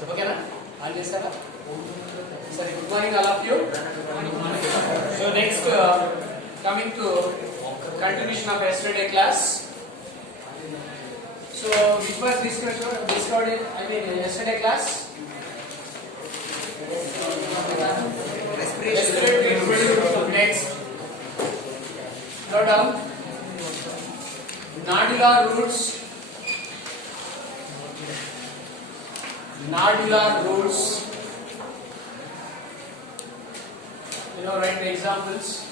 Okay na? All chesara? Sorry, good morning all of you. So next coming to continuation of yesterday class. So which was discovered in yesterday class? Respiratory fluid. Next. Slow down. Nodular roots. Nodular roots. You know, write the examples.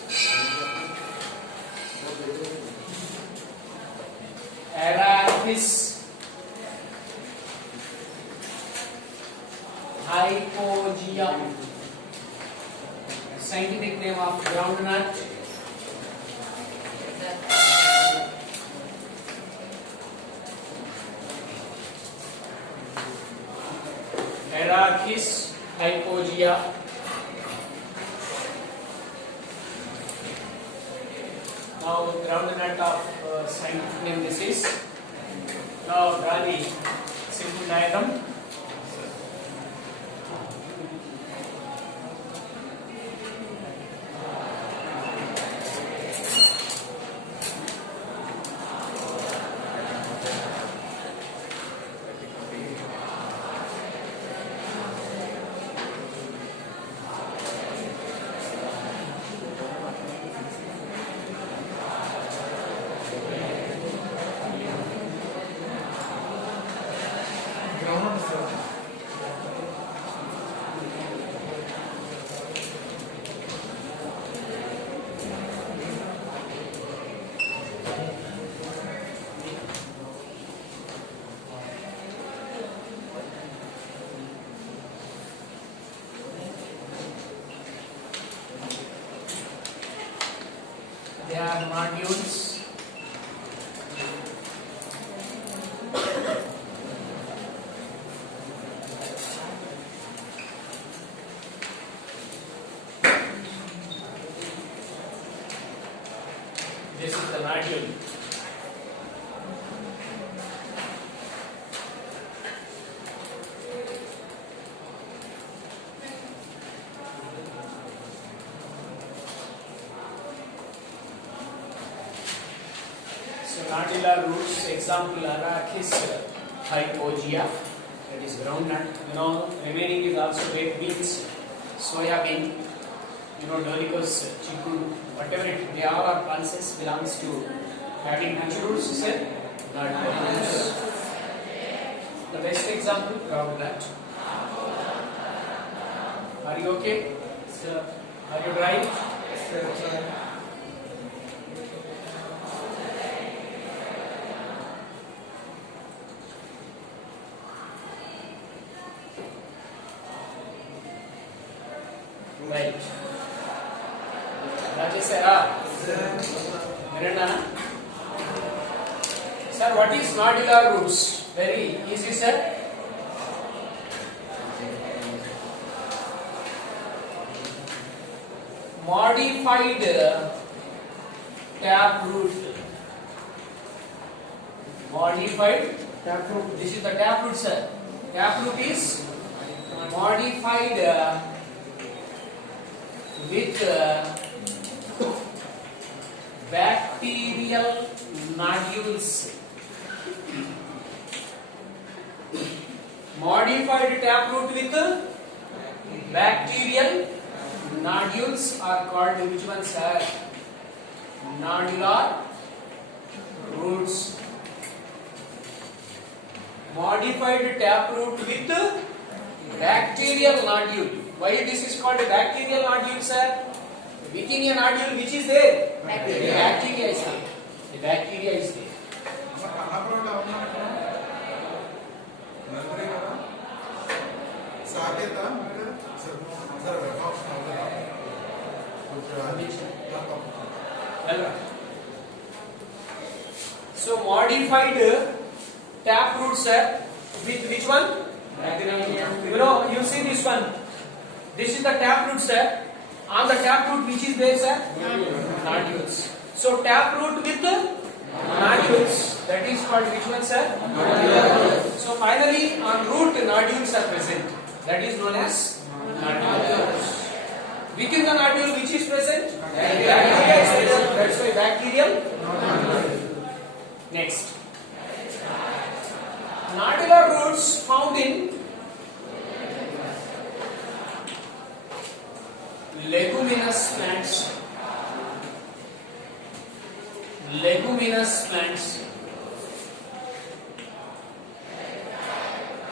Arachis, hypogea, scientific name of groundnut. Arachis, hypogea. Now groundnut of scientific name this is. Now draw the simple diagram. They are nodules. This is the nodule. Nodular roots, example Arachis hypogea, that is groundnut. You know, remaining is also red beans, soya bean, you know, Dolichos, chickpea, whatever it, they all are pulses belongs to having which roots is it? Nut roots. The best example, groundnut. Are you okay? Sir. Are you dry? Sir. Right. Rajesh sir, Miranda. Sir, what is nodular roots? Very easy, sir. Modified taproot. Modified taproot. This is the taproot, sir. Taproot is modified with bacterial nodules. Modified taproot with bacterial nodules are called which ones are nodular roots. Modified taproot with bacterial nodule. Why this is called a bacterial nodule, sir? Within a nodule, which is there? Bacteria. Bacteria is there. The bacteria is there. So modified taproot, sir, with which one? You know, you see this one. This is the taproot, sir. On the taproot, which is there, sir? Nodules. So taproot with nodules. That is called which one, sir? So finally, on root, nodules are present. That is known as nodules. Within the nodule, which is present? Bacteria is present. That's why bacterial. Next, nodular roots found in leguminous plants. Leguminous plants.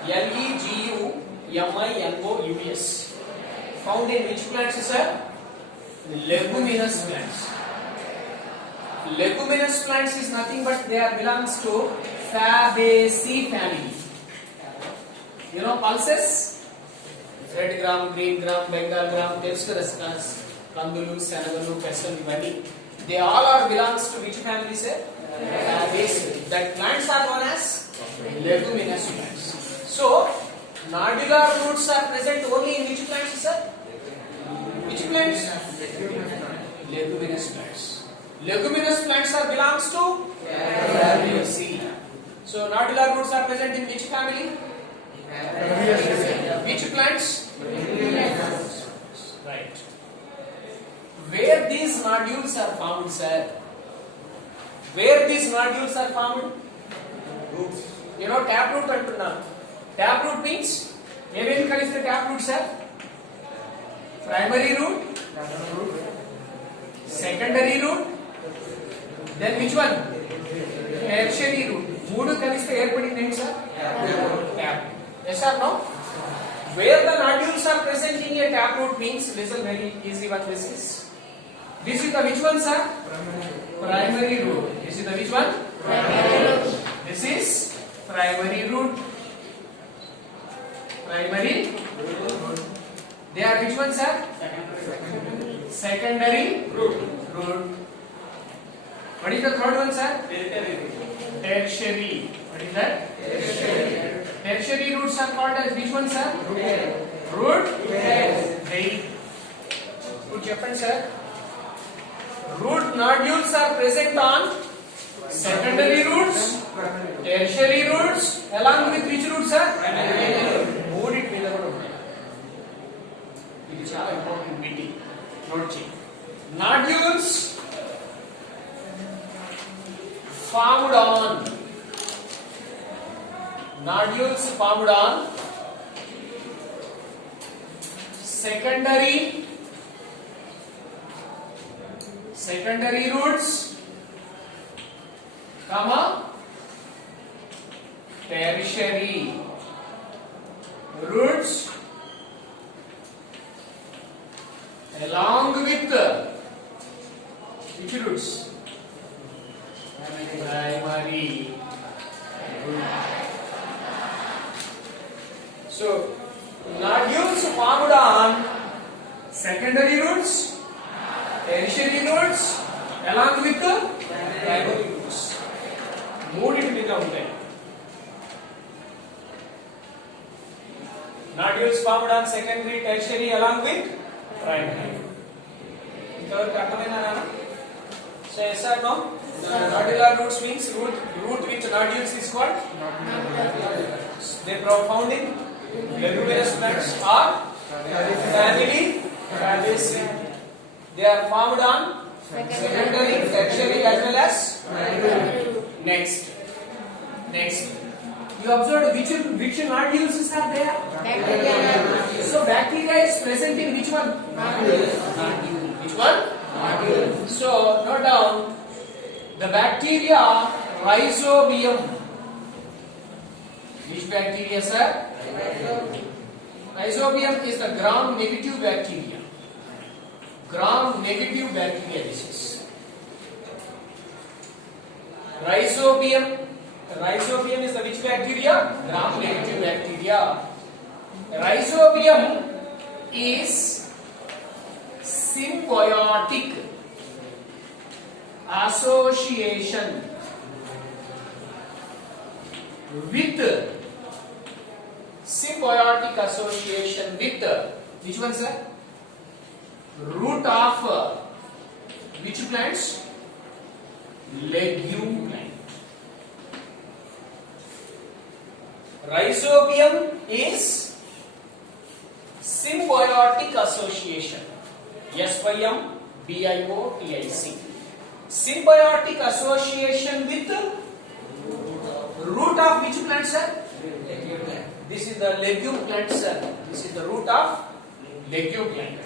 Leguminous. Found in which plants, sir? Leguminous plants. Leguminous plants is nothing but they are belongs to Fabaceae family. You know pulses? Red gram, green gram, Bengal gram, Telstrus, Kandulu, Senagalu, Pestle, Ivani. They all are belongs to which family, sir? Fabaceae. That plants are known as leguminous plants. So, nodular roots are present only in which plants, sir? Which plants? Leguminous plants. Leguminous plants are belongs to Fabaceae. So, nodular roots are present in which family? Which plants? Right. Where these nodules are found, sir? Where these nodules are found? Roots. You know taproot antunnaru. Taproot means ఏమేమి కలిస్తే taproot, sir? Primary root, secondary root, then which one? Tertiary root. మూడు కలిస్తే ఏర్పడింది ఏంటి, sir? Taproot. Yes or no? Where the nodules are present in a taproot means listen very easy what this is. This is the which one, sir? Primary root. This is the which one? Primary root. This is primary root. Primary root. They are which one, sir? Secondary root. What is the third one, sir? Tertiary. What is that? Tertiary roots are called as which one, sir? Root. Very good, చెప్పండి, sir. Root nodules are present on secondary roots, tertiary roots, along with which roots, sir? మూడిటి మీద కూడా ఉన్నాయి. ఇది చాలా important meeting. Note చేయండి. Nodules formed on secondary roots, comma, tertiary roots, along with which roots? Primary root. So, nodules formed on secondary roots, tertiary roots, along with the primary roots. మూడింటి మీద ఉంటాయి. Nodules formed on secondary, tertiary, along with primary. ఇంతవరకు అర్థమైనా? So, yes or no? Nodular roots means root with nodules is called they are found in leguminous plants or family Fabaceae. They are formed on secondary, tertiary as well as next. You observed which nodules are there? Bacteria. So bacteria is present in which one? Nodule. Which one? Nodule. So note down the bacteria Rhizobium. Which bacteria, sir? Rhizobium is the gram-negative bacteria. Gram-negative bacteria this is. Rhizobium is the which bacteria? Gram-negative bacteria. Rhizobium is symbiotic association with which one, sir? Root of which plants? Legume plant. Rhizobium is symbiotic association. symbiotic. Symbiotic association with root of which plant, sir? This is the legume plant, sir. This is the root of legume plant.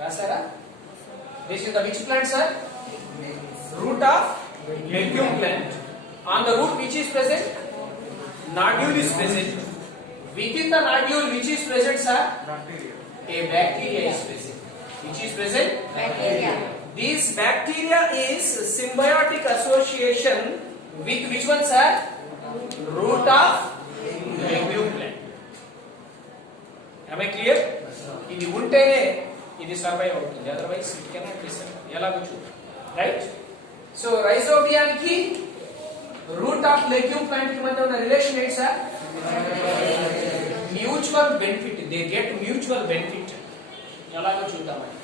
Rasara? This is the which plant, sir? Root of legume plant. On the root which is present? Nodule is present. Within the nodule which is present, sir? A bacteria is present. Which is present? Bacteria. This bacteria is symbiotic association with which one, sir? Root of legume plant. Am I clear? ఇది ఉంటేనే ఇది survive అవుతుంది, otherwise it cannot be survive. ఎలాగో చూద్దాం, right? So రైజోబియానికి root of legume plant కి మధ్య ఉన్న రిలేషన్ ఏంటి, sir? Mutual benefit. They get mutual benefit. ఎలాగో చూద్దామండి,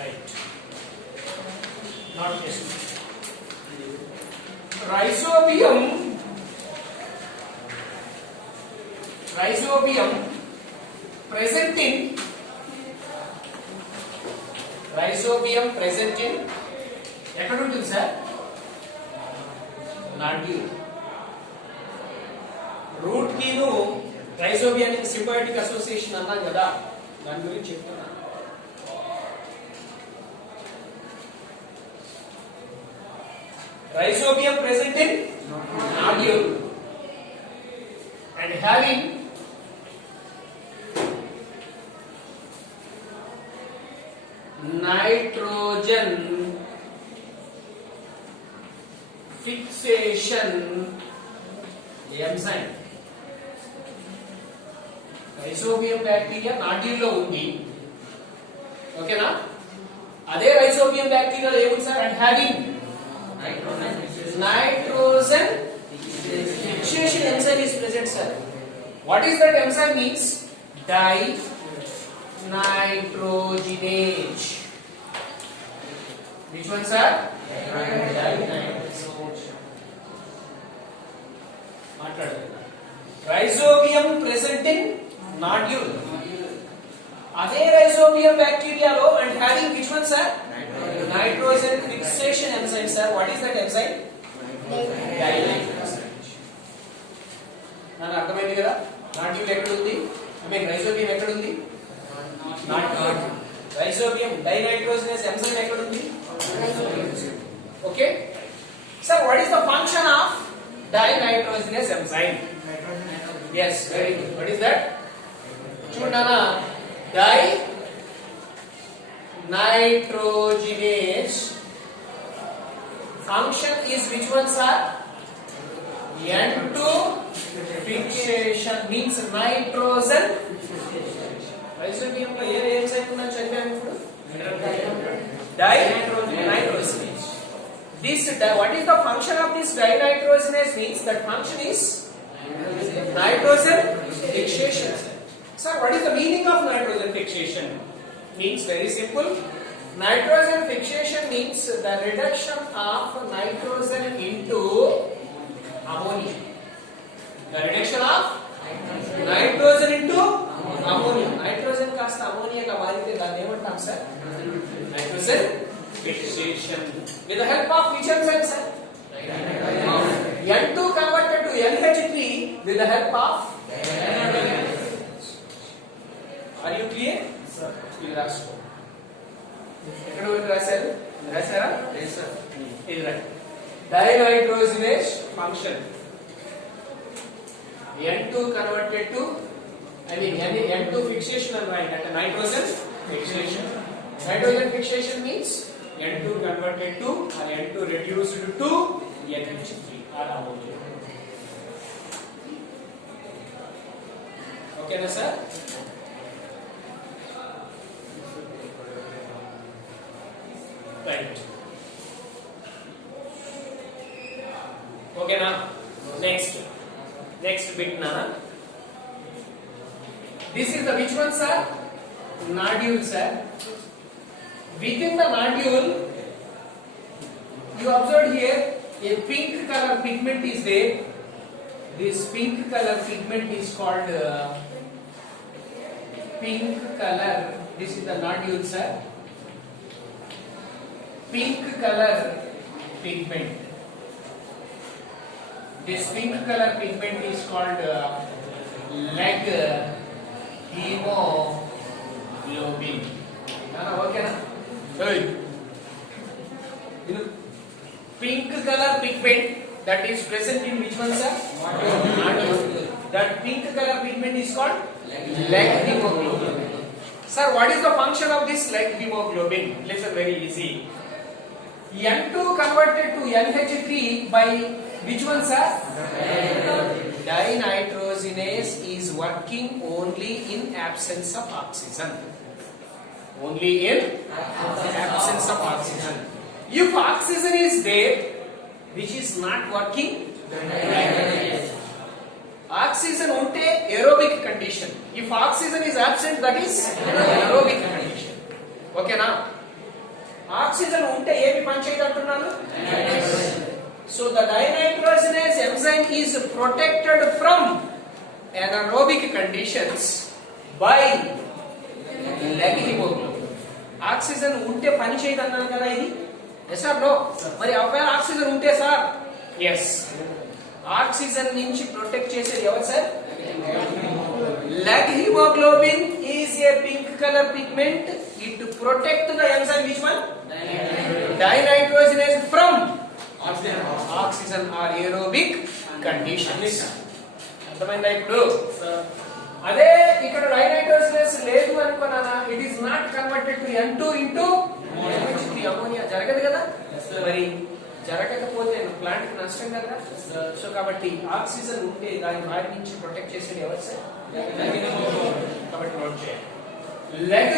రైట్? నాట్ చేసి rhizobium present in ఎక్కడ ఉంటుంది, సార్? నాడ్యూల్. రూట్ కిను రైజోబియానికి సింబయోటిక్ అసోసియేషన్ అన్నాం కదా, దాని గురించి చెప్తున్నా. Rhizobium present in nodule and having nitrogen fixation enzyme. Rhizobium bacteria nodule లో ఉంది, ఓకేనా? అదే రైజోబియం బ్యాక్టీరియా ఏముంది, sir? And having nitrogen fixation enzyme is present, sir. What is that enzyme means? Dinitrogenase. Which one, sir? Rhizobium present in nodule. అదే rhizobium బ్యాక్టీరియాలో and having which one, sir? Nitrogen fixation enzyme, sir. What is that enzyme? Dinitrogenase. నాకు అర్థమైంది కదా? Nodule ఎక్కడ ఉంది? Rhizobium ఎక్కడ ఉంది? Rhizobium డైనైట్రోజనేస్ enzyme ఎక్కడ ఉంది? Okay sir, what is the function of dinitrogenase enzyme? yes, very good. What is that? చూడనా, dinitrogenase function is which one, sir? N2 fixation means nitrogen. Rhizobium లో ఏ ఎంజైమ్ ఉందని చెప్పాను ఇప్పుడు? dinitrogenase. This what is the function of this dinitrogenase means that function is nitrogen fixation. Sir, what is the meaning of nitrogen fixation? Means very simple. Nitrogen fixation means the reduction of nitrogen into ammonia. The reduction of nitrogen into ammonia. Nitrogen కాస్త ammonia గా మారితే దాన్ని ఏమంటాం, sir? Nitrogen fixation. With the help of which enzyme, sir? N2 converted to NH3 with the help of. Are you clear? Sir. ఇది రాసుకో. ఎక్కడ వరకు రాశారు? రాశారా? yes sir. ఇది right. Dinitrogenase function. N2 converted to, N2 fixation and right at nitrogen fixation. Nitrogen fixation means N2 converted to or N2 reduced to NH3 or ammonia. Okay na sir? Right. Okay na? Next bit na. This is the which one, sir? Nodule, sir. Within the nodule, you observe here a pink color pigment is there. This pink color pigment is called pink color. This is the nodule, sir. Pink color pigment. This pink color pigment is called leg hemoglobin. Okay, na? Pink color pigment that is present in which one, sir? Nodule. That pink color pigment is called leg hemoglobin. Sir, what is the function of this leg hemoglobin? Listen, very easy. N2 converted to NH3 by which one, sir? Dinitrogenase is working only in absence of oxygen. Only in absence of oxygen. If oxygen is there, which is not working, oxygen unte aerobic condition. If oxygen is absent, that is aerobic condition. Okay na? Oxygen unte ఏమి పని చేయదంటున్నాను? So the dinitrogenase enzyme is protected from anaerobic conditions by leg hemoglobin. Oxygen unte పని చేయదన్నాను కదా ఇది? Yes or no? మరి ఒకవేళ oxygen ఉంటే sir? Yes. Oxygen నుంచి protect చేసేది ఎవరు sir? Leg hemoglobin is a pink color pigment. It protect the enzyme which one? Dinitrogenase from oxygen or aerobic conditions. అర్థమైందా ఇప్పుడు? అదే ఇక్కడ dinitrogenase లేదు అనుకున్నానా, it is not converted to N2 into NH3 ammonia జరగదు కదా. మరి జరగకపోతే ప్లాంట్ కి నష్టం కదా. సో కాబట్టి ఆక్సిజన్ ఉంటే దాని బారి నుంచి ప్రొటెక్ట్ చేసేది ఎవరు సార్? కాబట్టి నోట్ చేయండి. లెగ్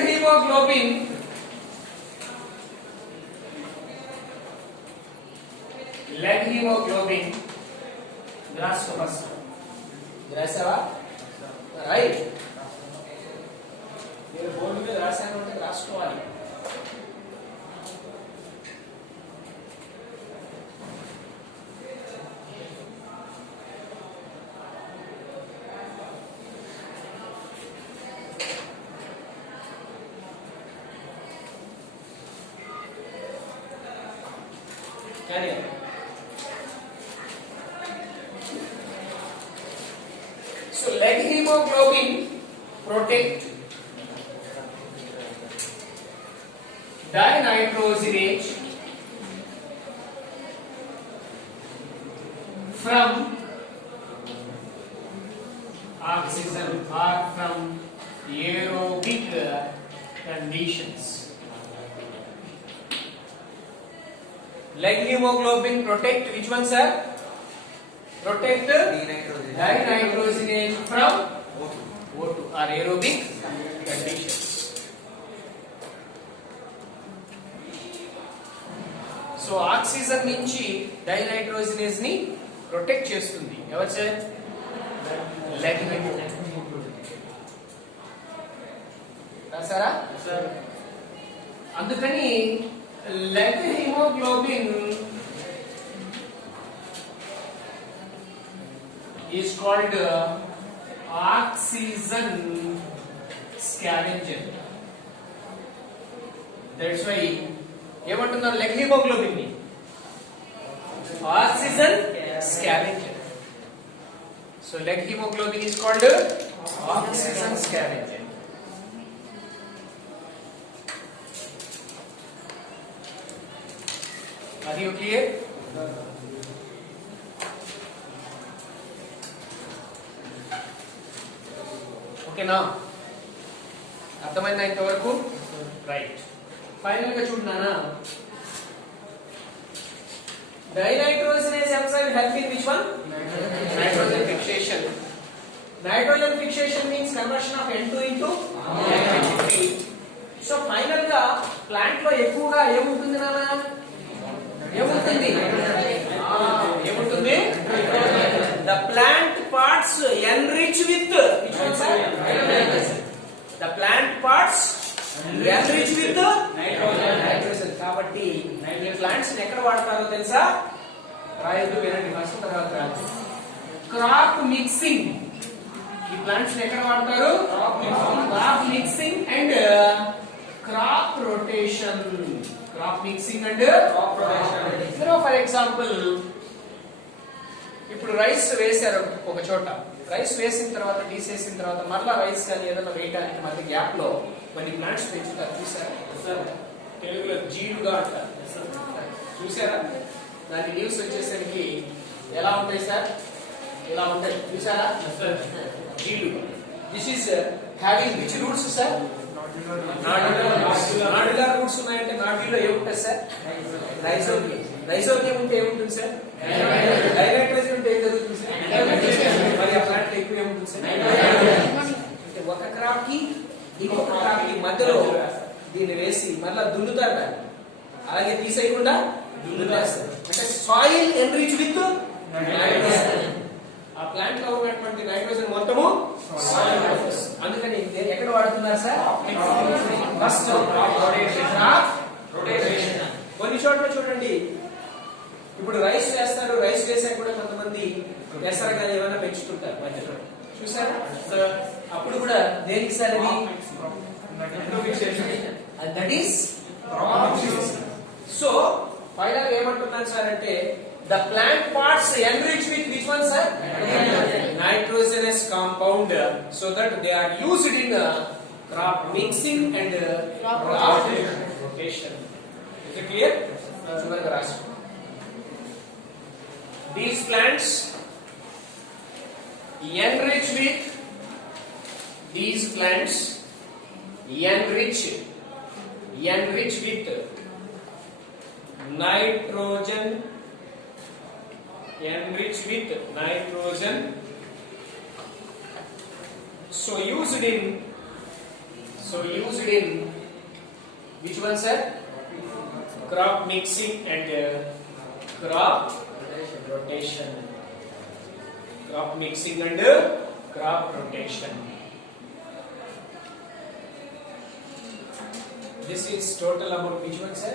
హీమోగ్లోబిన్ రాసుకో ఫస్ట్. రాసావా? రైట్. మీరు బోర్డు మీద రాశాను అంటే రాసుకోవాలి. So leg hemoglobin protect dinitrogenase from oxygen or from aerobic conditions. Leg hemoglobin protect which one, sir? Protect dinitrogenase from O2 or aerobic conditions. So oxygen నుంచి dinitrogenase ని protect చేస్తుంది ఎవరు sir? Leg hemoglobin. రాసారా? అందుకని leg hemoglobin is called oxygen scavenger. That's why ఏమంటున్నారు leg haemoglobin ని? Oxygen scavenger. So leg haemoglobin is called oxygen scavenger. Are you clear? Okay now. అర్థమైందా ఇంతవరకు? Right. Final గా చూడనా, dinitrogenase enzyme help in which one? Nitrogen fixation. Nitrogen fixation means conversion of N2 into NH3. So final గా plant లో ఎక్కువగా ఏముంటుంది నాన్న? ఏముంటుంది? The plant parts enrich with which one, sir? The plant parts enrich with nitrogen. కాబట్టి ఈ plants ఎక్కడ వాడతారో తెలుసా? రాయొద్దు, వినండి ఫస్ట్ తర్వాత రాదు. Crop mixing. ఈ ప్లాంట్స్ ఎక్కడ వాడతారు? Crop mixing and crop rotation. Crop mixing and crop rotation. For example, ఇప్పుడు రైస్ వేశారు ఒక చోట, రైస్ వేసిన తర్వాత తీసేసిన తర్వాత మళ్ళా రైస్ కానీ ఏదైనా వేయడానికి మళ్ళీ గ్యాప్ లో కొన్ని ప్లాంట్స్ పెంచుతారు. చూసారా? తెలుగులో జీడుగా అంటారు. చూసారా? దాని లీవ్స్ వచ్చేసరికి ఎలా ఉంటాయి సార్? ఇలా ఉంటాయి. చూసారా? జీడు. This is having which roots sir? Nodular roots ఉన్నాయంటే నాడ్యులో ఏముంటుంది సార్? రైజోబియం. రైజోబియం ఉంటే ఏముంటుంది సార్? డైనైట్రోజన్ ఉంటే ఏం జరుగుతుంది సార్? మరి ఆ ప్లాంట్ ఎక్కువ ఏముంటుంది సార్? అంటే ఒక క్రాప్ కి ఇంకొక క్రాప్ కి మధ్యలో దీన్ని వేసి మళ్ళా దున్నుతారు దాన్ని, అలాగే తీసేయకుండా దున్నుతారు. అంటే సాయిల్ ఎన్రిచ్ విత్ నైట్రోజన్. ఆ ప్లాంట్ లో ఉన్నటువంటి నైట్రోజన్ మొత్తము అందుకని ఎక్కడ వాడుతున్నారు సార్? First rotation. కొన్ని చోట్ల చూడండి, ఇప్పుడు రైస్ వేస్తారు, రైస్ వేసాక కూడా కొంతమంది వేస్తారు కానీ ఏమైనా పెంచుతుంటారు మధ్యలో. చూసారా? అప్పుడు కూడా దేనికి సార్ అది? That is. సో ఫైనల్ ఏమంటున్నాను సార్ అంటే the plant parts enriched with which one sir? Nitrogenous compound, so that they are used in crop mixing and crop rotation. Is it clear? These plants enrich with nitrogen. Enriched with nitrogen, so used in which one sir? Crop mixing and crop rotation. Crop mixing and crop rotation. This is total about which one sir?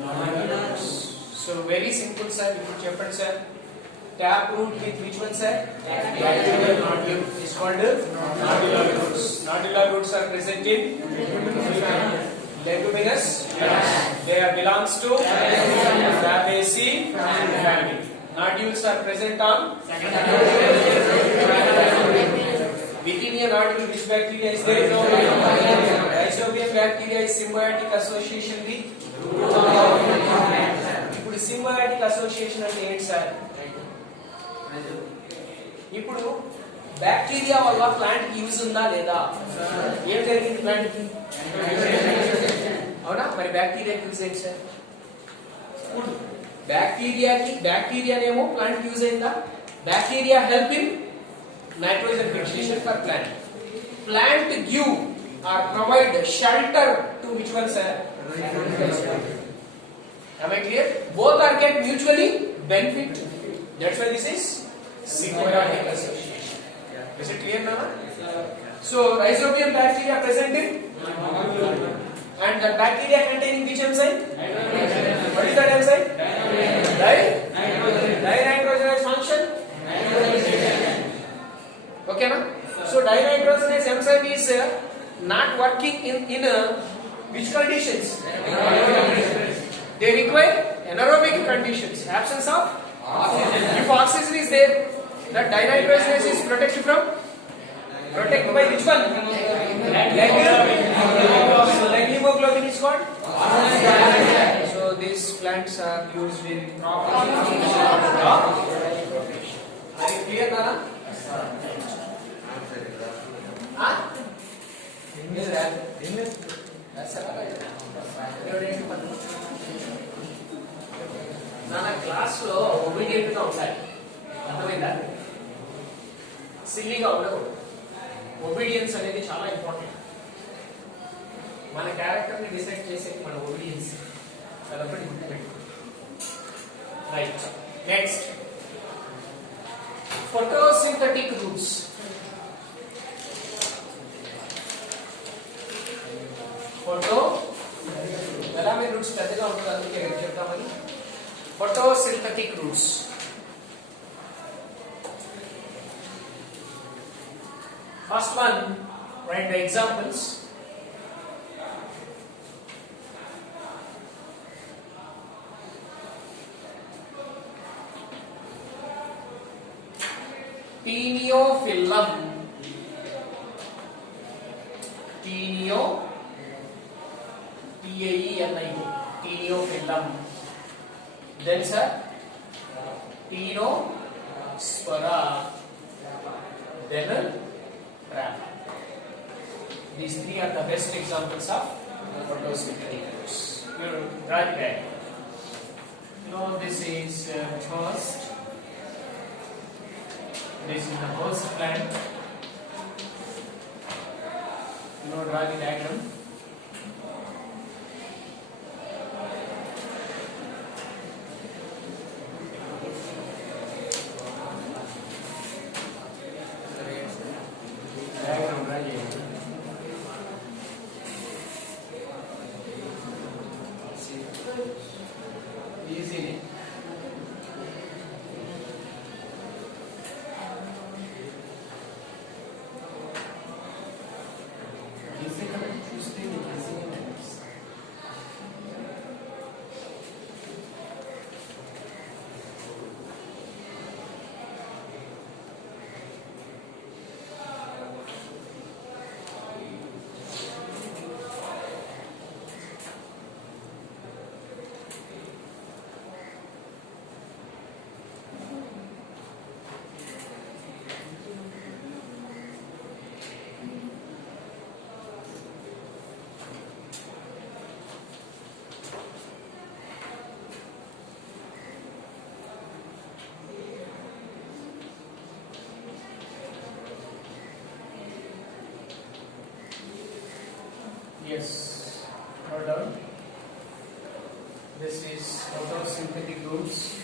Nodules. So very simple sir. If you check sir, tap root with which one sir? Bacterial nodule is called nodular roots. Nodular roots are present in leguminous. They belongs to Fabaceae family. Nodules are present on within a nodule. Which bacteria is there? Rhizobium bacteria is symbiotic association with. ఇప్పుడు symbiotic association అంటే ఏంటి sir? ఇప్పుడు bacteria వల్ల plant కి use ఉందా లేదా? ఏం జరిగింది ప్లాంట్ కి? అవునా? మరి బ్యాక్టీరియా యూజ్ ఏంటి సార్? బ్యాక్టీరియానేమో ప్లాంట్ యూజ్ అయిందా? Bacteria help in nitrogen fixation for plant. Plant give or provide shelter to which one sir? Am I clear? Both are get mutually benefit. That's why this is symbiotic association. Is it clear now? So Rhizobium bacteria present in and the bacteria containing which enzyme? What is that enzyme? Dinitrogenase function. Okay na? So dinitrogenase enzyme is not working in which conditions? They require anaerobic conditions, absence of oxygen. If oxygen is there, that dinitrogenase is protected by which one? Hemoglobin is called. So these plants are used in crop rotation. Are you clear, Nana? నా class లో obedient గా ఉండాలి. అర్థమైందా? సిల్లీగా ఉండకూడదు. Obedience అనేది చాలా important. మన క్యారెక్టర్ ని డిసైడ్ చేసేది మన ఒబీడియన్స్. అదొకటి గుర్తుపెట్టుకో. Right. Next photosynthetic roots. Melamine roots పెద్దగా ఉంటుంది, అందుకే చెప్తామని. Photosynthetic roots. First one, write the examples. Teniophyllum. Tenio, T-A-E-N-I-O, Teniophyllum. Then sir, Tenospora, then trap. These three are the best examples of photosynthetic roots. You draw the diagram. This is first. This is the first plant. Draw the diagram. Easy. Yes, hold on. This is photosynthetic roots.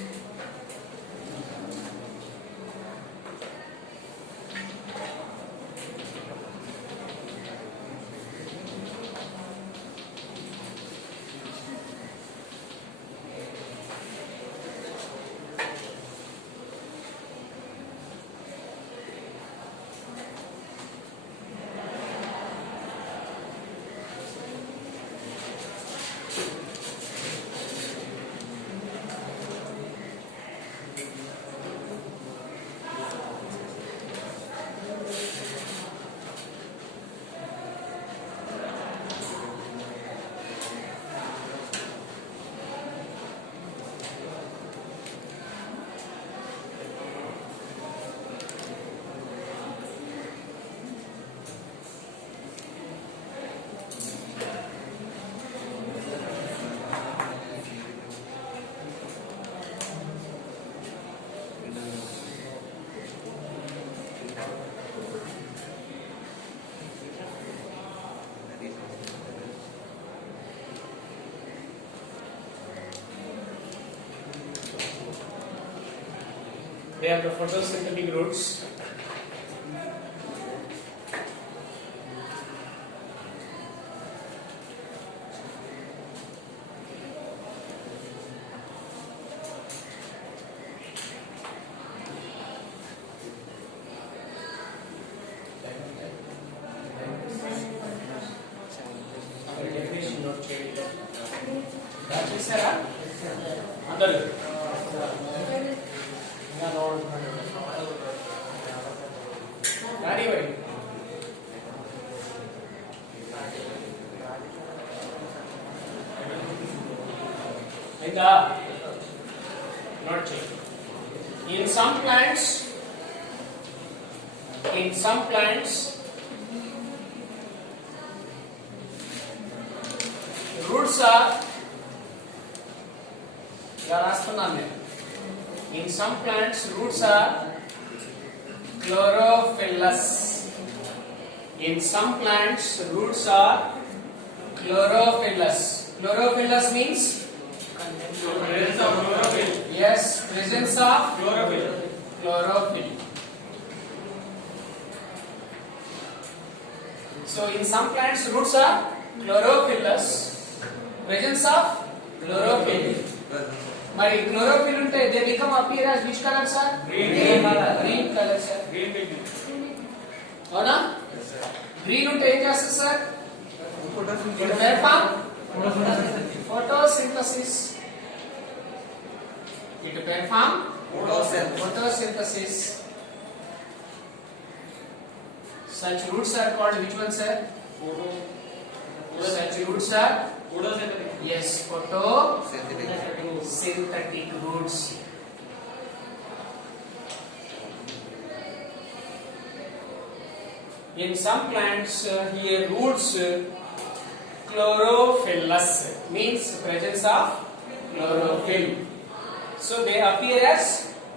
They are the photosynthetic roots. అందరూ Ready, ready. Not change. In some plants, roots are. In some plants, roots are chlorophyllous. In some plants, roots are chlorophyllous. Chlorophyllous means presence of chlorophyll. yes, presence of Chlorophyll. chlorophyll. So in some plants, roots are chlorophyllous. Presence of chlorophyll. But chlorophyll unte they become appear as which color, sir? Green color. Green color, sir. Green baby. Or not? Green ఉంటే ఏం చేస్తుంది sir? It perform photosynthesis. It perform photosynthesis. Such roots are called which one, sir? Such roots are yes, photosynthetic roots. In some plants, here roots chlorophyllous means presence of chlorophyll. So they appear as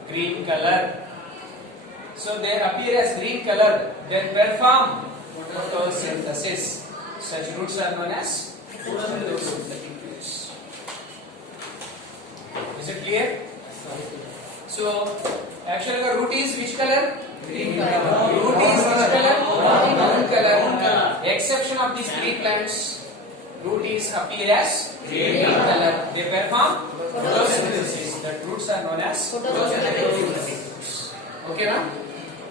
green color. So they appear as green color. Then perform photosynthesis. Such roots are known as photosynthetic roots. Is it clear? So actually the root is which color? Green color. Root is which color? Brown color. Exception of these three plants, root is appear as green color. They perform photosynthesis. That roots are known as photosynthetic roots. Okay, na?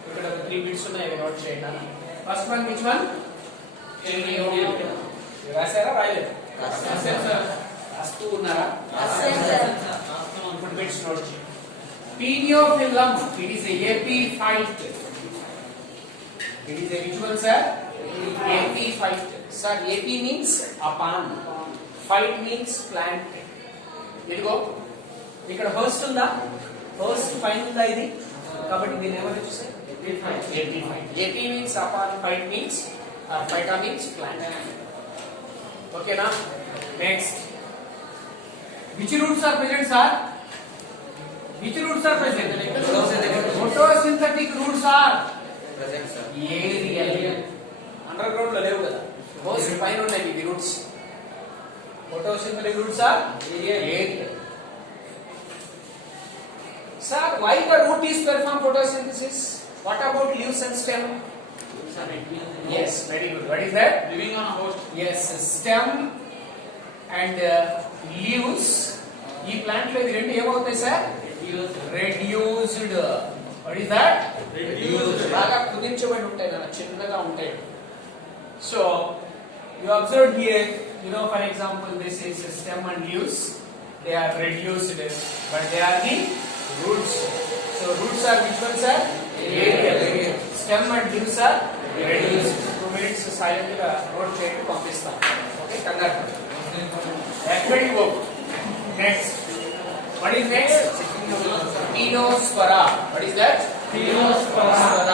ఇక్కడ 3 bits ఉన్నాయి, note చేయండి. First one which one? రాసారా రాయలేదు? రాస్తూ ఉన్నారా? ఇప్పుడు bits note చేయండి. Peniophyllum, it is a epiphyte. It is a which one, sir? Epiphyte. Sir, ep means upon, phyte means plant. ఇదిగో ఇక్కడ హోస్ట్ ఉందా? హోస్ట్ పైన ఉందా ఇది? కాబట్టి దీన్ని ఏమని చూస్తే epiphyte. Ep means upon, phyte means phyta means plant. Okay na? Next, which roots are present, sir? Which roots are present? Photosynthetic roots are aerial. Underground lo levu kada. Host paina unnai ivi roots. Photosynthetic roots are aerial. Sir, why the root is perform photosynthesis? What about leaves and stem? Yes, very good. What is that? Living on a host. Yes, stem and leaves. ఈ plant లో ఇవి రెండు ఏమవుతాయి sir? Reduced. What is that? Reduced. బాగా కుదించబడి ఉంటాయి కదా, చిన్నగా ఉంటాయి. So you observed here, for example, this is stem and leaves. They are reduced, but they are the roots. So roots are which ones, sir? Aerial. Stem and leaves are reduced. 2 minutes silent గా note చేయండి, పంపిస్తాను. Okay, కంగారు. Activity work. Next. What is next? Pinospora. What is that? Pinospora.